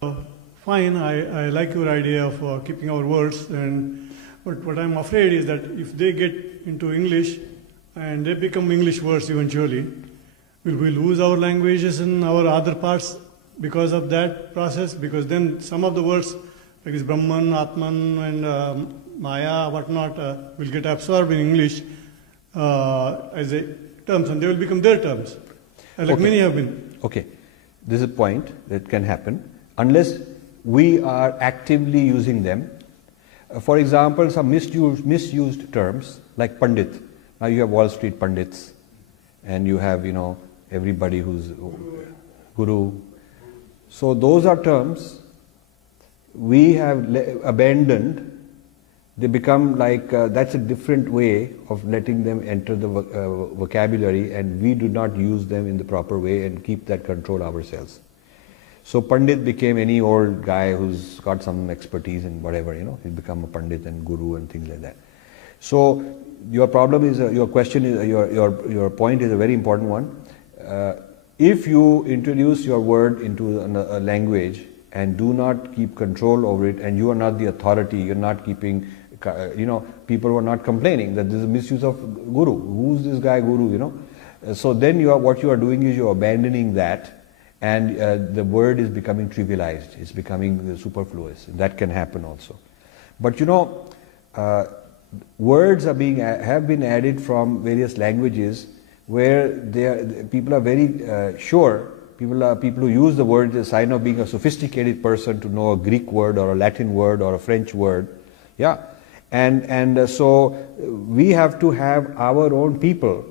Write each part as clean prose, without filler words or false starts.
Fine, I like your idea of keeping our words, but what I'm afraid is that if they get into English and they become English words eventually, will we lose our languages in our other parts because of that process? Because then some of the words, like this Brahman, Atman, and Maya, whatnot, will get absorbed in English as a terms, and they will become their terms, like okay. many have been. Okay, this is a point that can happen unless we are actively using them. For example, some misused terms like Pandit. Now you have Wall Street Pandits, and you have, everybody who's Guru. So those are terms we have abandoned. They become like, that's a different way of letting them enter the vocabulary, and we do not use them in the proper way and keep that control ourselves. So Pandit became any old guy who's got some expertise in whatever, he's become a Pandit and Guru and things like that. So your problem is, your question is, your point is a very important one. If you introduce your word into a language and do not keep control over it, and you are not the authority, you're not keeping, people were not complaining that this is misuse of Guru. Who's this guy Guru, So then what you are doing is you're abandoning that, and the word is becoming trivialized. It's becoming superfluous. That can happen also. But words have been added from various languages where people are very sure. People who use the word as a sign of being a sophisticated person to know a Greek word or a Latin word or a French word. Yeah. And so we have to have our own people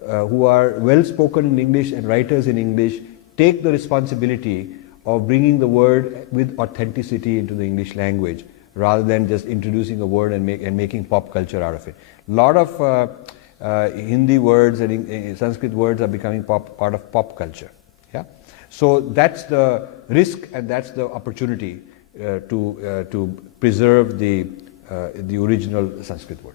who are well spoken in English and writers in English take the responsibility of bringing the word with authenticity into the English language, rather than just introducing a word and making pop culture out of it. A lot of Hindi words and Sanskrit words are becoming part of pop culture. Yeah, so that's the risk and that's the opportunity to preserve the original Sanskrit word.